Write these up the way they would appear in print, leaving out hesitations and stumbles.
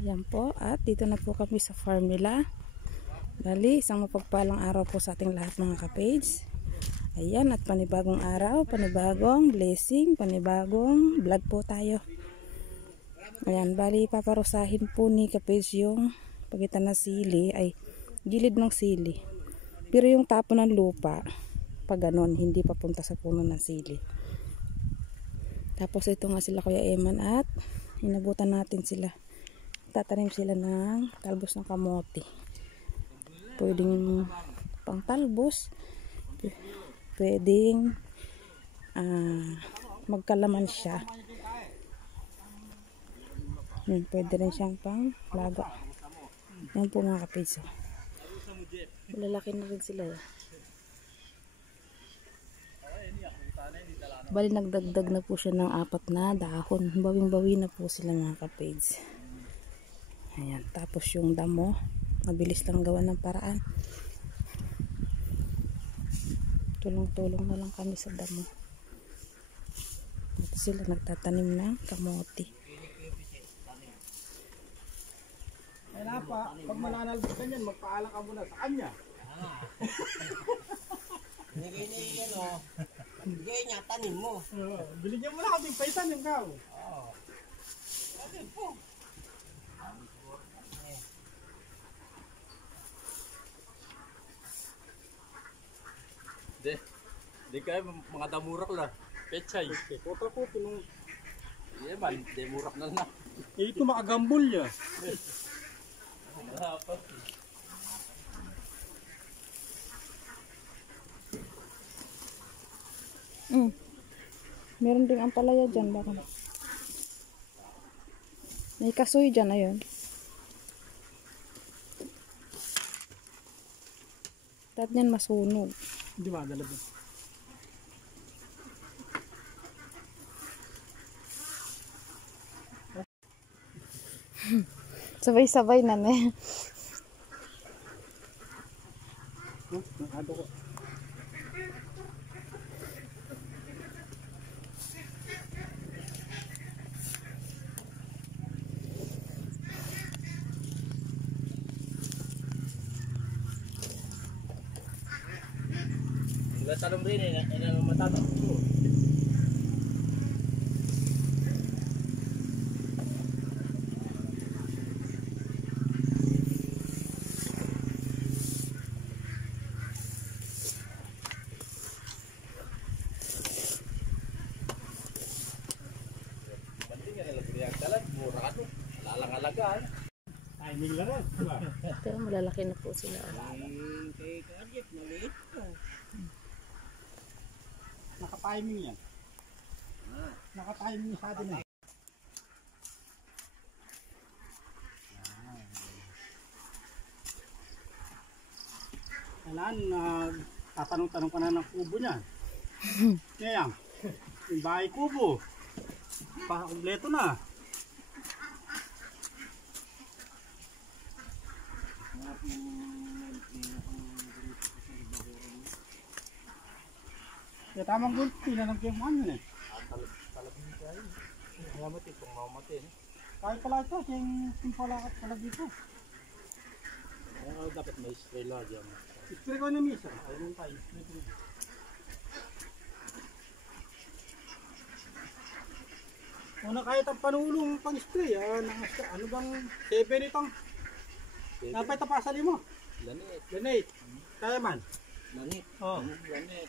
Ayan po, at dito na po kami sa farm nila. Bali, isang mapagpalang araw po sa ating lahat mga ka-page. Ayan, at panibagong araw, panibagong blessing, panibagong vlog po tayo. Ayan, bali paparusahin po ni ka-page yung pagitan ng sili, ay gilid ng sili. Pero yung tapo ng lupa, pag ganon, hindi papunta sa puno ng sili. Tapos ito nga sila Kuya Eman at inabutan natin sila. Tatanim sila ng talbos ng kamote. Pwedeng pang talbos, pwedeng magkalaman siya. Pwede rin siyang pang laga. Yan po mga kapitso. Malalaki na rin sila. Bali nagdagdag na po siya ng 4 na dahon. Bawing-bawi na po sila mga kapitso. Ayan, tapos yung damo, mabilis lang gawa ng paraan. Tulong-tulong na lang kami sa damo. Tapos sila nagtatanim ng kamote. Kaya pa, pag mananalbos ka niyan, magpaalam ka muna sa kanya. Bigay niya yun o. Bigay niya, tanim mo. Biligyan mo na kaming paitanim ka. Oo. Tanim po. Di kayo mga damurak la. Pechay. Putra po, pinong... Iya man, demurak na na. Ito makagambol niya. Dapat. Meron ding ampalaya dyan. Baka may kasoy dyan, ayun. Tat niyan masunog. Hindi madala ba? Sabay-sabay na ne. Nakado ko. Tanong rin eh, ano matatak ko. Timing lang rin. Pero malalaki na po sila. Kay Kajip, maliit pa. Naka-timing yan. Naka-timing sa atin eh. Kailan, tatanong-tanong ka na ng kubo niya. Ngayon, yung bahay kubo. Pakakompleto na. Kaya tamang gulpi na lang kiyang ano eh. Talabing kayo. Ngamat itong mamatin. Kahit pala ito, kiyang palakat pala dito. Dapat may spray lagi yan. Spray ko na misa. Ayun tayo. Una kahit ang panulong pang spray. Ano bang 7 itong? Napay tapasali mo? Lanit. Lanate. Kaya man? Lanit. Oo. Lanit.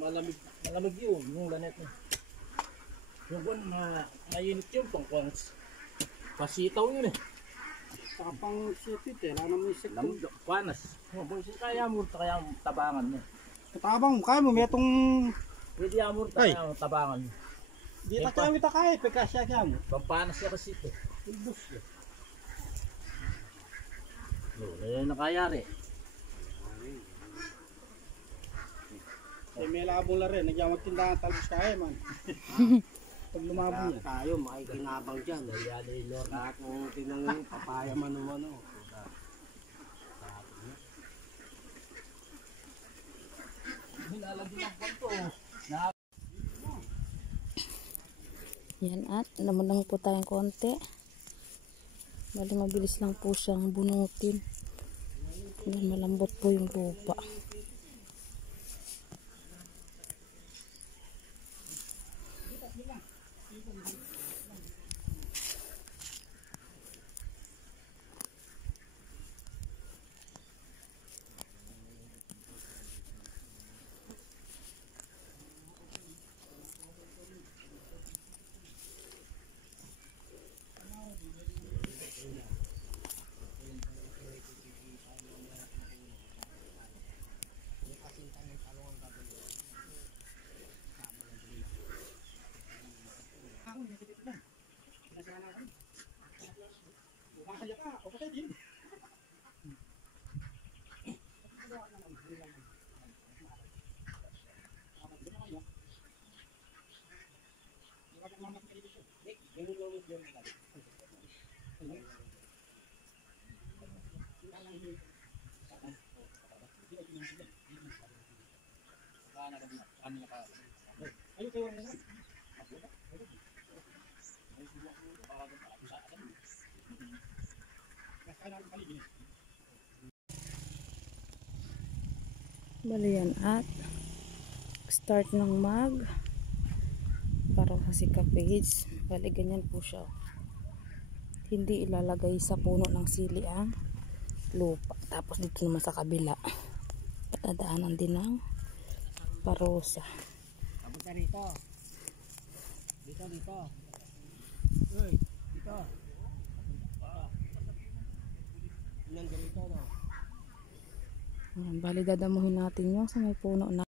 Malamig yun, yung lanit na. Yung buwan, mainit yun, pangkwans. Pasitaw yun eh. Saka pang sipit eh. Wala naman yung sekund. Panas. Kaya mo, kaya tabangan mo. Katabang, kaya mo. May itong... Pwede amor tayo tabangan. Di ta kaya kita kaya. Pagkasya kaya mo. Pampanas siya kasi ito. Ilbus yun. Yan nakayari. Eh, may labong la rin. Nagyamag tindahan talbos kaya man. Pag lumabong yan. Tayo, makikinabang dyan. Lahat ng tinang papaya man o ano. Nilalagyan ng kanto. Yan, at naman lang po tayong konti. Bali mabilis lang po siyang bunutin. Yan, malambot po yung lupa. Bali yan, at start ng para sa sika page. Bali ganyan po siya. Hindi ilalagay sa puno ng sili ang lupa. Tapos dito naman sa kabila, patadaanan din ng parosa. Tapos ka rito. Dito. Uy, dito. Ilan ganito, no? Ayan, bali dadamuhin natin yung sa may puno na.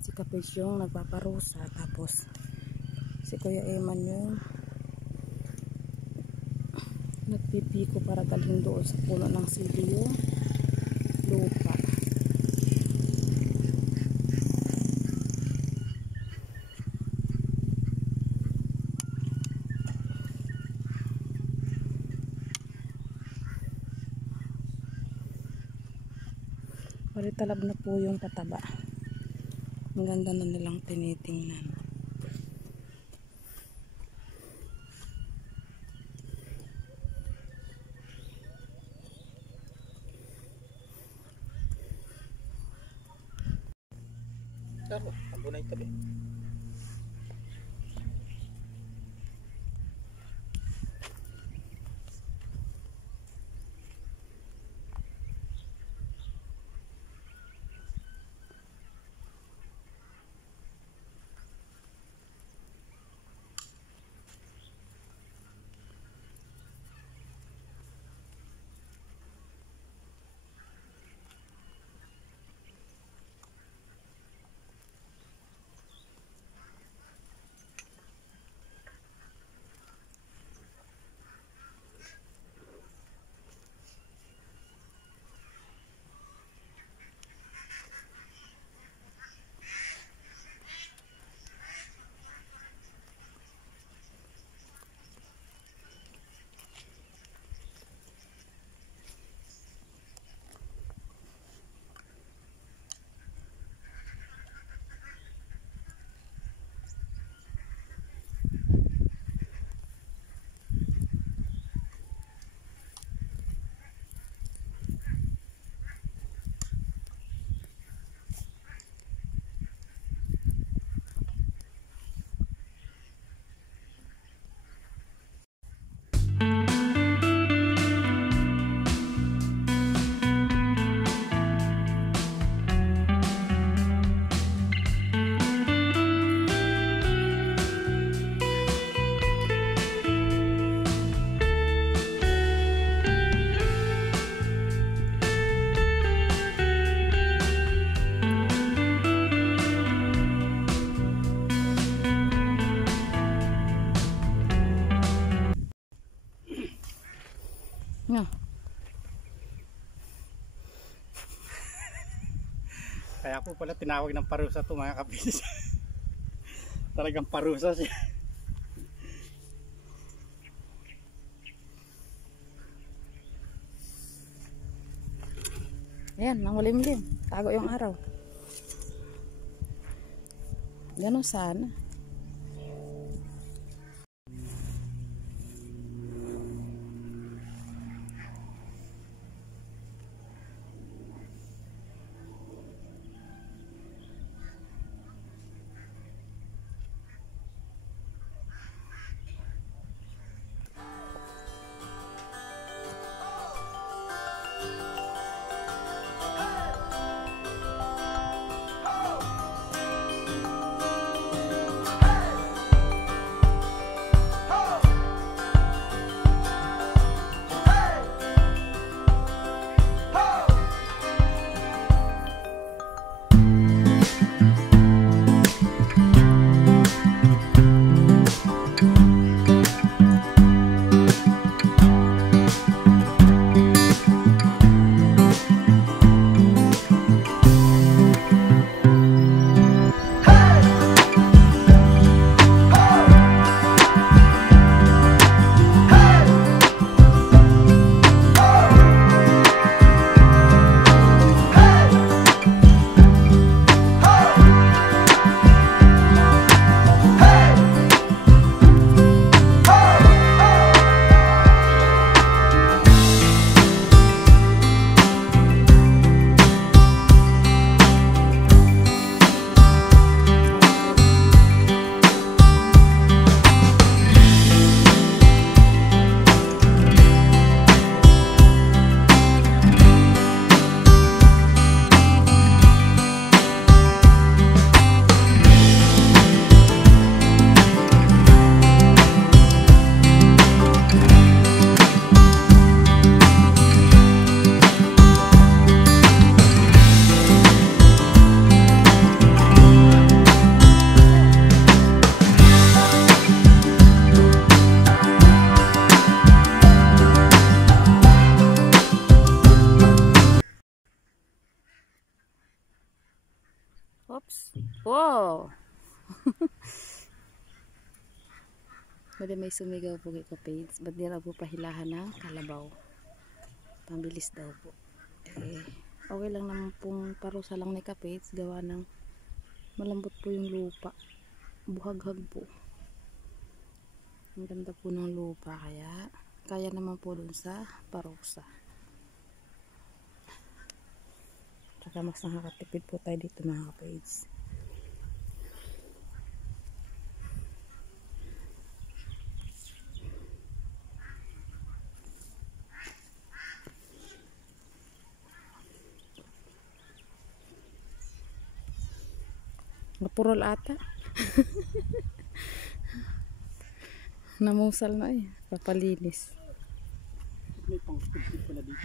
At si Kapage yung nagpaparusa. Tapos si Kuya Eman yung nagpipiko para dalhin doon sa puno ng sili yung lupa. Palitalab na po yung pataba. Ang ganda na nilang tinitingnan. Pero, abo na yung tabi. No. Kaya po pala tinawag ng parusa to mga kapis. Talagang parusa siya. Ayan, nangulimlim. Tago yung araw. Ganun sana. po. Bali may sumigaw po kay kapage. Ba't di raw po pahilahan ng kalabaw? Pambilis daw po. Eh, okay lang naman pong parusa lang ni kapage. Gawa ng malambot po yung lupa. Buhaghag po. Ang ganda po ng lupa. Kaya naman po dun sa parusa. Saka mas nakakatipid po tayo dito mga kapage. Napurol ata. Namusal na eh. Papalinis. May pang-split pala dito.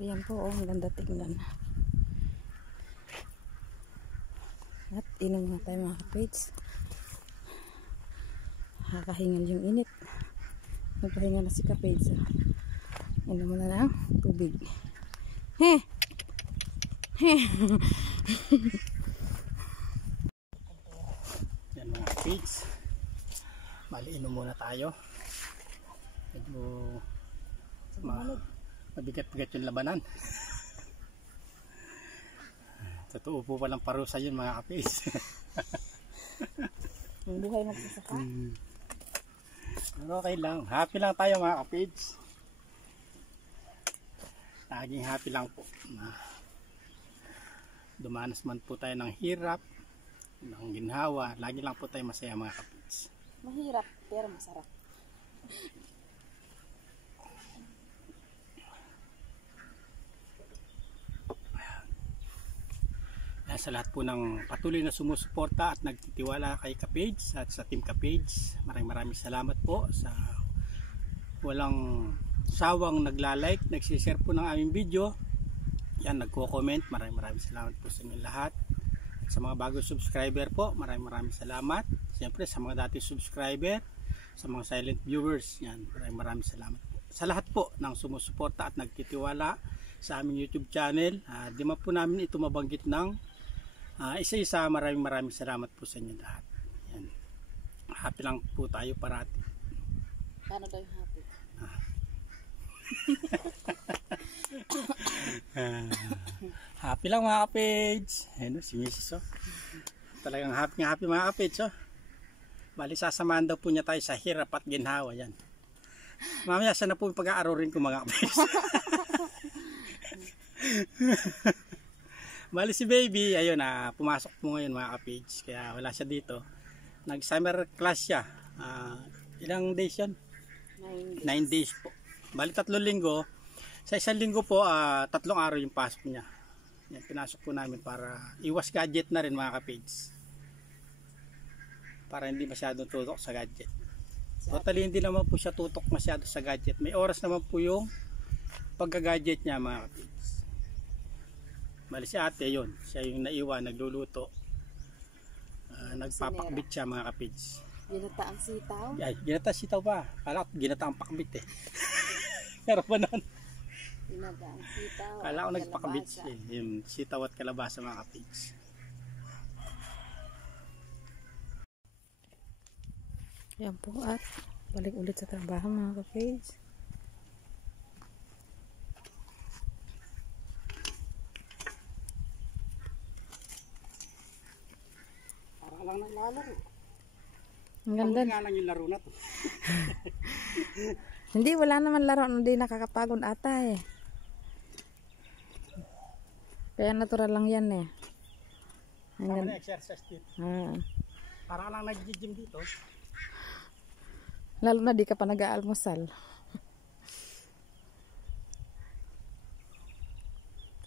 Ayan po, oh, ang ganda tingnan. At inom na tayo mga kapits. Nakakahingal yung init. Nagpahinga na si kapits. Inom mo na ng tubig. He! He! Yan mga kapits. Bali, inom muna tayo. Medyo mabigat-bigat yung labanan. Totoo po palang parusa yun mga kapis. Ang buhay magsasaka. Okay lang. Happy lang tayo mga kapis. Laging happy lang po. Dumanas man po tayo ng hirap, ng ginhawa. Lagi lang po tayo masaya mga kapis. Mahirap pero masarap. Sa lahat po ng patuloy na sumusuporta at nagtitiwala kay Kapage at sa Team Kapage, maraming salamat po sa walang sawang nagla-like, nagsishare po ng aming video. Yan, nagko-comment. Maraming salamat po sa inyo lahat. At sa mga bagong subscriber po, maraming salamat. Siyempre sa mga dating subscriber, sa mga silent viewers, yan, maraming salamat po. Sa lahat po ng sumusuporta at nagtitiwala sa aming YouTube channel, di man po namin ito mabanggit ng isa-isa. Maraming salamat po sa inyo lahat. Yan. Happy lang po tayo parati. Paano daw yung happy? Happy lang mga kapage. Ayun, si Mrs. Talagang happy mga kapage. Bali, sasamahan daw po niya tayo sa hirap at ginhawa. Yan. Mamaya, sana po yung pag-aarorin ko mga kapage. Bali si baby, ayun pumasok po ngayon mga kapage, kaya wala siya dito. Nag summer class siya. Ilang days yun? 9 days po. Bali 3 linggo. Sa isang linggo po, 3 araw yung pasok niya. Yan, pinasok po namin para iwas gadget na rin mga kapage. Para hindi masyadong tutok sa gadget. Totally hindi naman po siya tutok masyado sa gadget. May oras naman po yung pagka-gadget niya mga kapage. Bali si ate yun, siya yung naiwan, nagluluto, nagpapakbit siya mga kapits. Ginataang sitaw? Ay, ginataang sitaw pa. Kala ko ginataang pakbit Pero pa nun. Ginataang sitaw. Kala ko nagpakbit siya. Yung sitaw at kalabasa mga kapits. Yan po at balik ulit sa trabaho mga kapits. Lang naglalaro. Ang ganda. Nga lang yung laro na to. Hindi, wala naman laro. Hindi nakakapagod ata eh. Kaya natural lang yan eh. Ang ganda. Exercise dito. Para lang nag-gym dito. Lalo na di ka pa nag-aalmusal.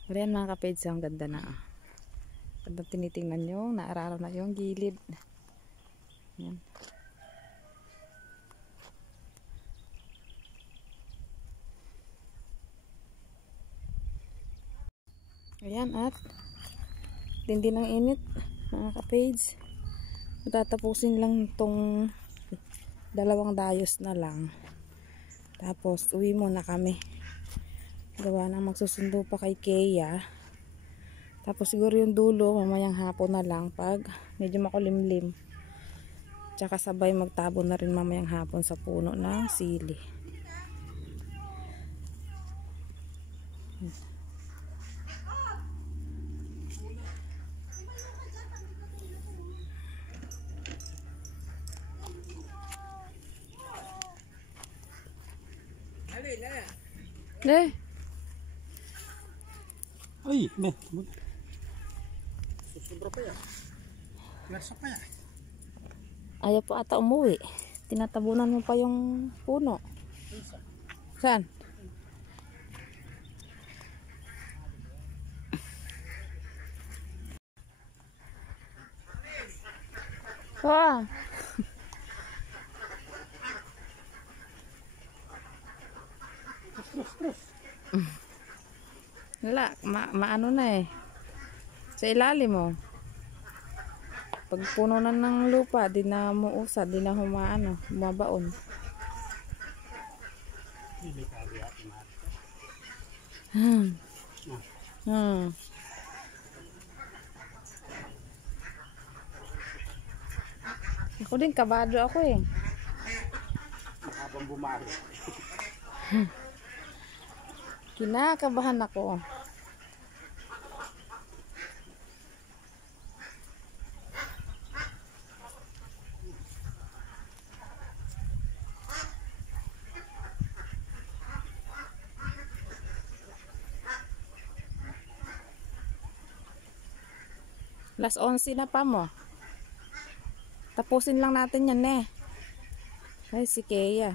Pero yan mga kapage, ang ganda na. Ganda tinitingnan nyo, naararaw na yung gilid. Yan. Ayan at tindi ng init mga kapage. Tatapusin lang itong 2 dayos na lang. Tapos uwi muna kami. Gawa na magsusundo pa kay Kea. Tapos siguro yung dulo, mamayang hapon na lang pag medyo makulimlim. Tsaka sabay magtabo na rin mamayang hapon sa puno ng sili. Ay, susubra pa yan. Mersa pa yan. Ayaw po ata umuwi. Tinatabunan mo pa yung puno. Saan? Wah. Wala, maano na eh. Sa ilalim mo. Pag puno na ng lupa, di na muusad, di na humabaon. Ako din, kabado ako eh. Habang bumari. Kinakabahan ako. Alas 11 na pa mo. Tapusin lang natin yan eh. Ay, si Kea.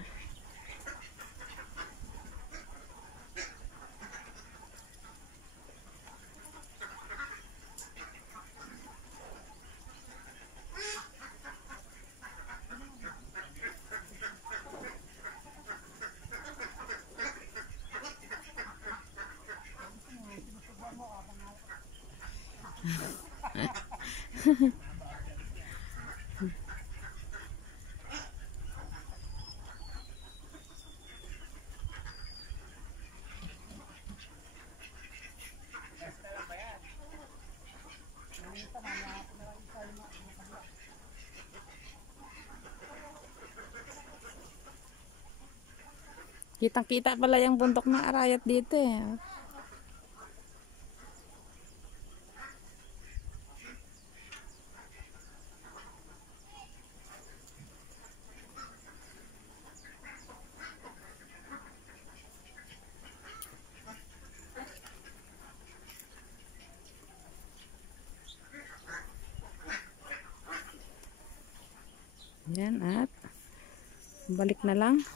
Kitang-kita pala yung bundok ng Arayat dito eh. Yan at balik na lang.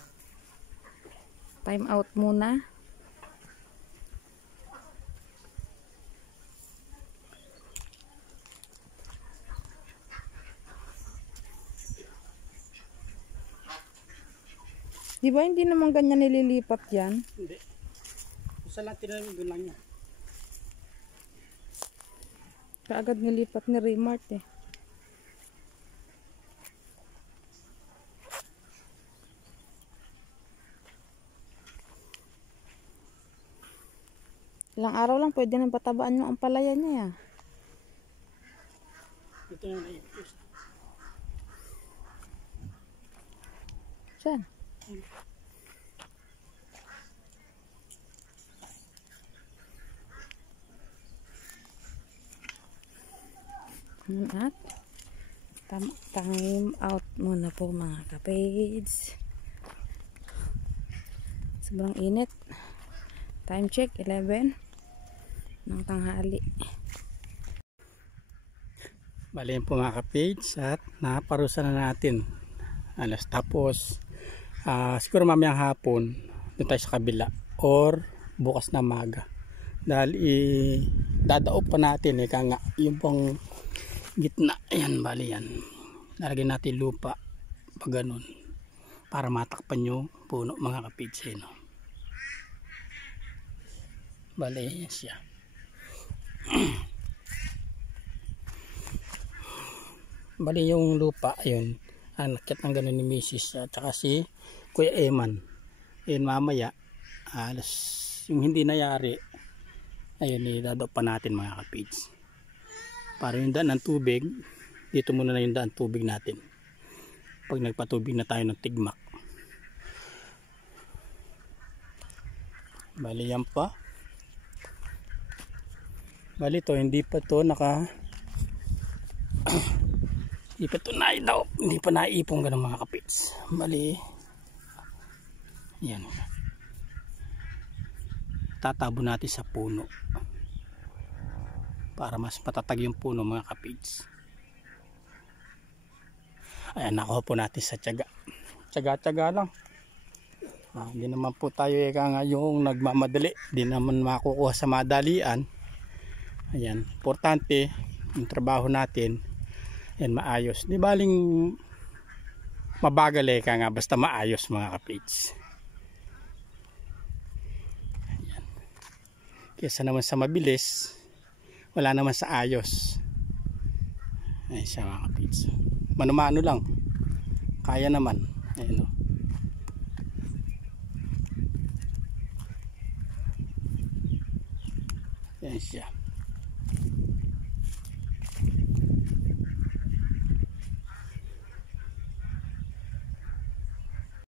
Time out muna. Di ba hindi naman ganyan nililipat yan? Hindi. Isa lang tinanim doon lang yan. Kaagad nilipat ni Raymart eh. Ilang araw lang pwede nang patabaan yung ampalaya niya. Ito yung naipis. Saan? At time out muna po mga kapage. Sobrang init. Time check 11 ng tanghali. Bali po mga kapage at naparusa na natin. Tapos siguro mamayang hapon doon tayo sa kabila or bukas na maga. Dahil dadaop pa natin kaya yung pang gitna. Ayan, bali yan. Nalagyan natin lupa pag ganun para matakpan yung puno mga kapage. No? Bali yan siya. Bali yung lupa ayun, nakit ng ganun ni Mrs. at saka si Kuya Eman. Ayun mamaya yung hindi nayari ayun idadop pa natin mga kapage. Para yung daan ng tubig, dito muna na yung daan tubig natin. Pag nagpatubig na tayo ng tigmak. Bali yan pa. Bali to, hindi pa to hindi pa to hindi pa naipong ganun mga kapits. Bali yan. Tatabo natin sa puno para mas patatag yung puno mga kapits. Ayan, nakuha po natin sa tiyaga lang. Hindi naman po tayo yung nagmamadali, hindi naman makukuha sa madalian. Ayan, importante yung trabaho natin yan maayos. Di baling mabagal basta maayos mga kapage. Ayan. Kesa naman sa mabilis, wala naman sa ayos. Ayan siya mga kapids. Mano-mano lang. Kaya naman. Ayan o. Ayan siya.